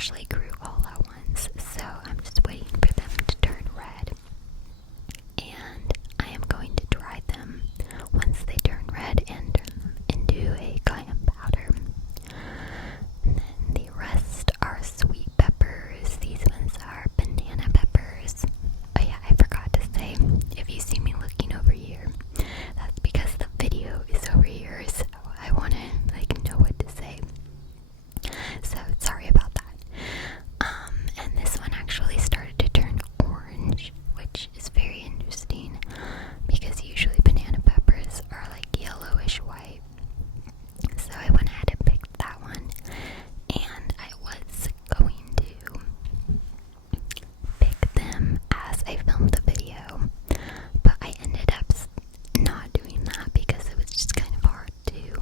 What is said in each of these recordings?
actually grew all at once, so I'm just waiting for them to turn red. And I am going to dry them once they turn red and turn them into a cayenne powder. And then the rest are sweet peppers. These ones are banana peppers. Oh yeah, I forgot to say, if you see me looking over here, that's because the video is over here, so I want to know what to say. So sorry about that. And this one actually started to turn orange, which is very interesting because usually banana peppers are like yellowish white. So I went ahead and picked that one, and I was going to pick them as I filmed the video, but I ended up not doing that because it was just kind of hard to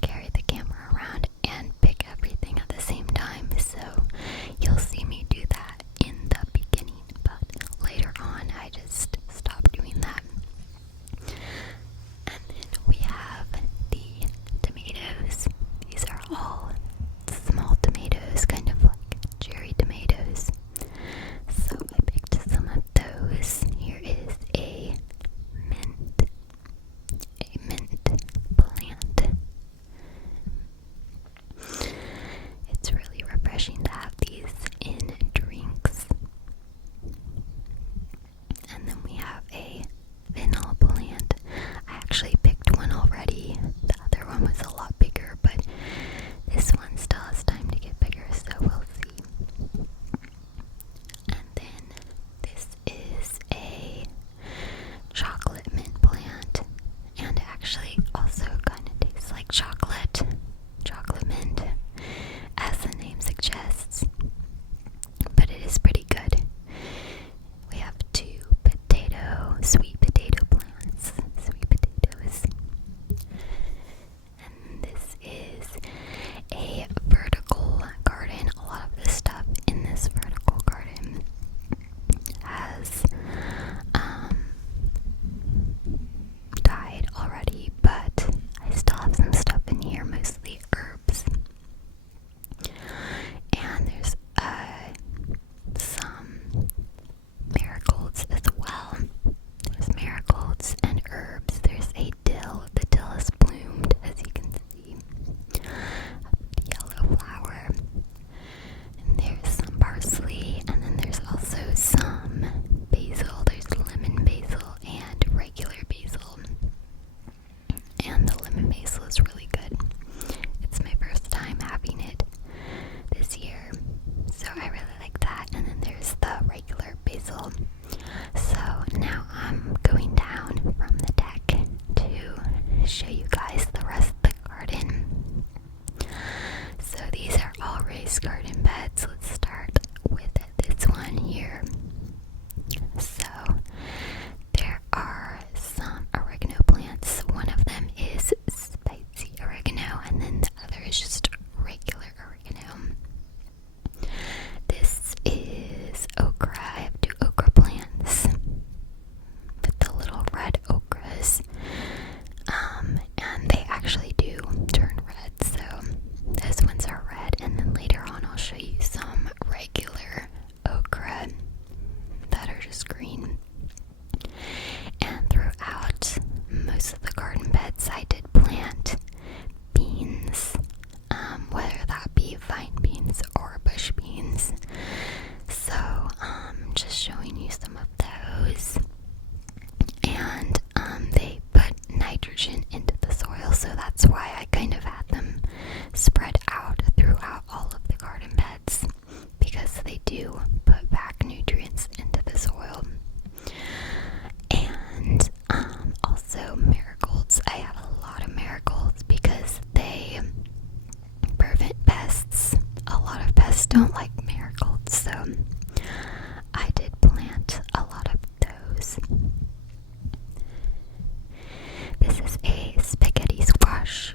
carry the camera around and pick everything at the same time. So you'll see me do that in the beginning, but later on I just stopped doing that. And then we have the tomatoes. These are all small tomatoes, kind of like cherry tomatoes. So I picked some of those. Here is a mint plant. It's really refreshing to have these in drinks. And then we have a vanilla plant. I actually picked one already. The other one was a lot bigger, but this one still has time to get bigger, so we'll see. And then this is a chocolate mint plant, and it actually also kind of tastes like chocolate mint, as the name suggests, but it is pretty good. We have two sweet potato plants, sweet potatoes, and this is a vertical garden. A lot of the stuff in this vertical garden has died already, but I still have some stuff in here, mostly herbs. And there's some marigolds as well. There's marigolds and herbs. There's a dill. The dill has bloomed, as you can see. A yellow flower. And there's some parsley, and then there's also some basil. There's lemon basil and regular basil. And the lemon basil is really good. It's my first time having it this year, so I really like that. And then there's the regular basil. So now I'm going down from the deck to show you guys the rest of the garden. So these are all raised garden beds. Let's start with this one here. So there are some oregano plants. One of them is spicy oregano, and then the other is just regular oregano. This is okra. I have two okra plants with the little red okras, and they actually do turn red, so those ones are red. And then later on I'll show you some regular okra that are just green. And throughout most of the garden beds I did plant beans, whether that be vine beans or bush beans. So just showing you some of those. And they put nitrogen into the soil, so that's why I kind of had them spread out throughout all of the garden beds, because they do put back nutrients into the soil. And also marigolds. I have a lot of marigolds because they prevent pests. A lot of pests don't like marigolds, so I did plant a lot of those. This is a spaghetti squash.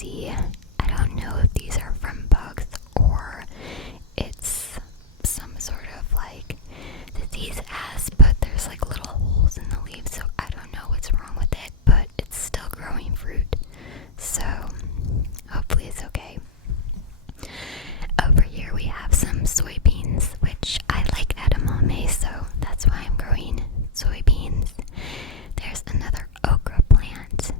see. I don't know if these are from bugs or it's some sort of like disease as, but there's like little holes in the leaves, so I don't know what's wrong with it, but it's still growing fruit, so hopefully it's okay. Over here we have some soybeans, which I like edamame, so that's why I'm growing soybeans. There's another okra plant.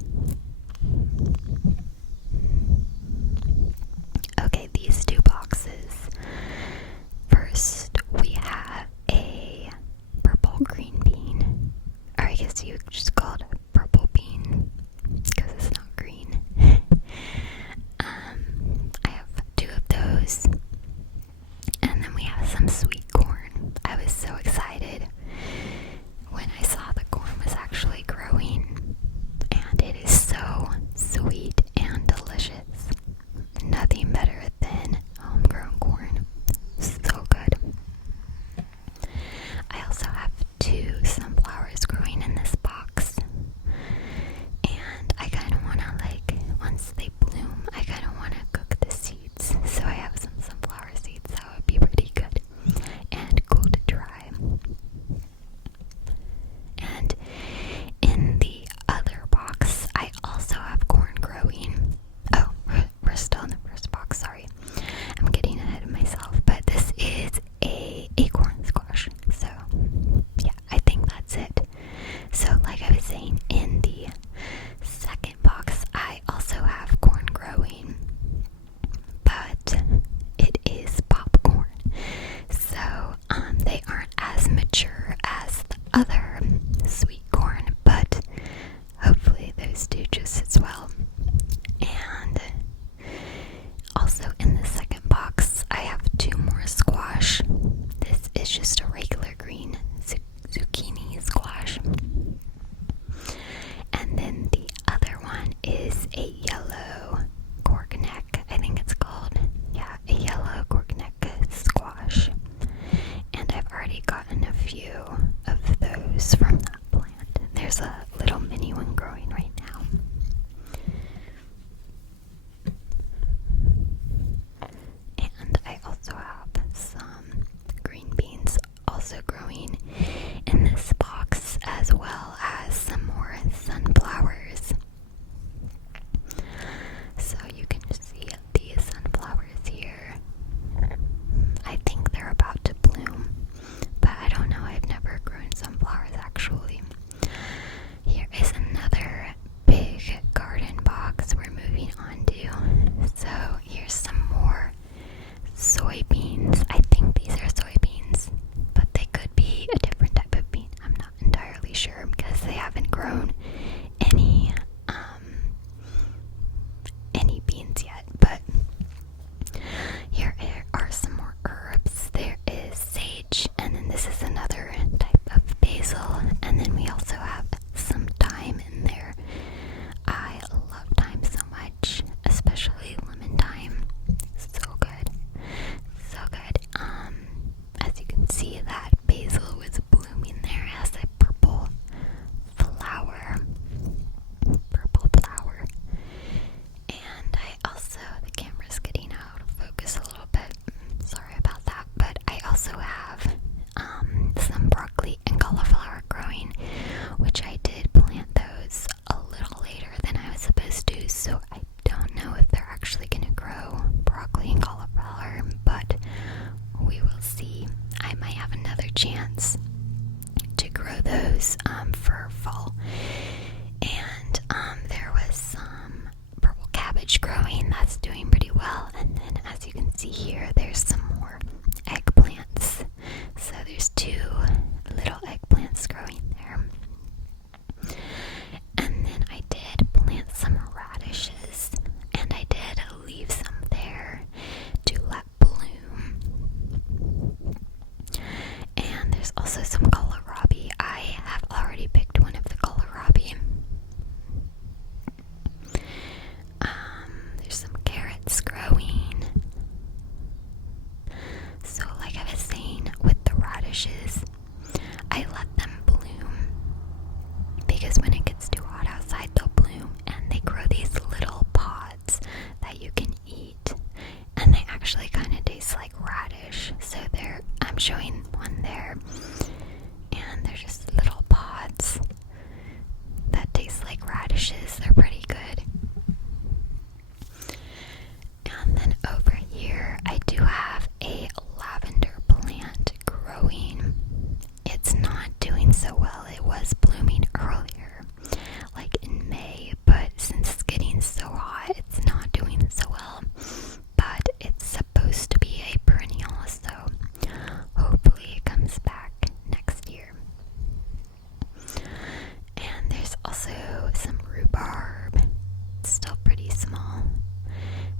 still pretty small.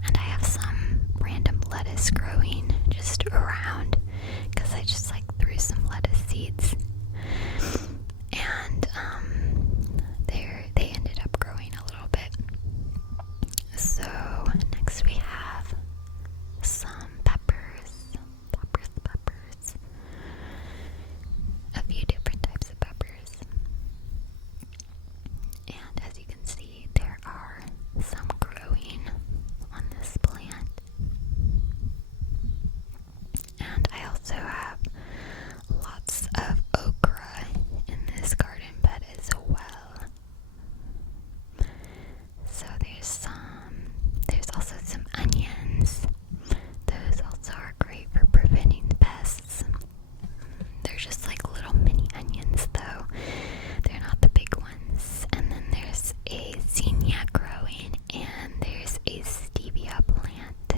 And I have some random lettuce growing just around because I just like threw some lettuce seeds. And they ended up growing a little bit. So next we have some peppers. A few different types of peppers. And as you can see, there are some growing on this plant. And I also have lots of okra in this garden bed as well. So there's also some onions. Those also are great for preventing pests. They're just like little mini onions though. They're not the big ones. And then there's a zinnia growing, and there's a stevia plant,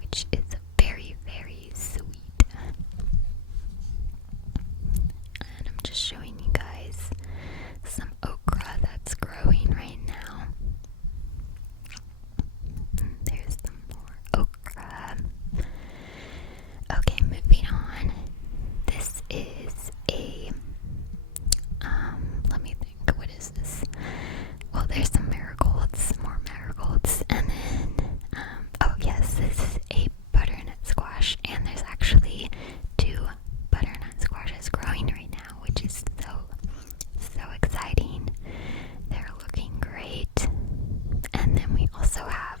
which is very, very sweet. And I'm just showing you guys some okra that's growing right now. There's some more okra. Okay, moving on. This is a, let me think, what is this? Well, there's some more marigolds, and then, oh yes, this is a butternut squash, and there's actually 2 butternut squashes growing right now, which is so exciting. They're looking great. And then we also have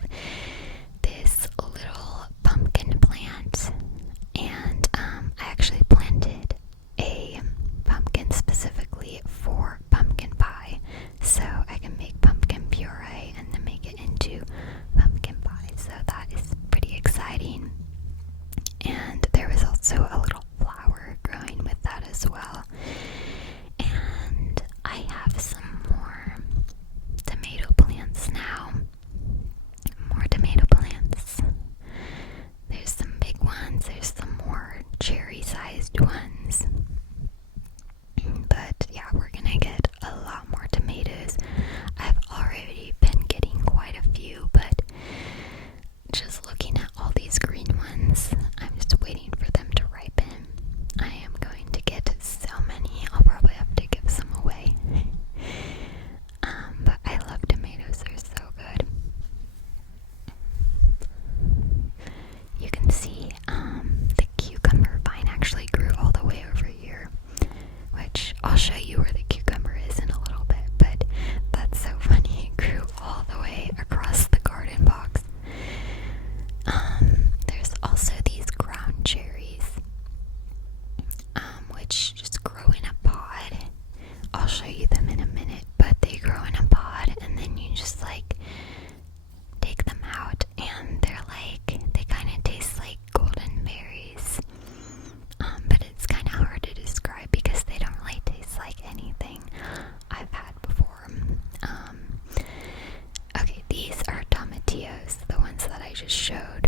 this little pumpkin plant, and I actually planted a pumpkin specifically for pumpkin pie, so I can make pumpkin puree and then make it into pumpkin pie. So that is pretty exciting. And there was also a little flower growing with that as well. And I have some more tomato plants now. More tomato plants. There's some big ones, there's some more cherry-sized ones. But yeah, we're gonna get a lot more tomatoes. I've already been getting quite a few, but just looking at all these green ones, I'm just waiting for them to ripen. I am going to get so many, I'll probably have to give some away. But I love tomatoes, they're so good. You can see the cucumber vine actually grew all the way over here, which I'll show you where the cucumber is in a little bit, but that's so funny, it grew all the way across the garden box. There's also these ground cherries, which just grow in a pod. I'll show you them in a minute, but they grow in a pod, and then you just like take them out, and they kind of taste like golden berries. But it's kind of hard to describe because they don't really taste like anything I've had before. Okay, these are tomatillos, the ones that I just showed.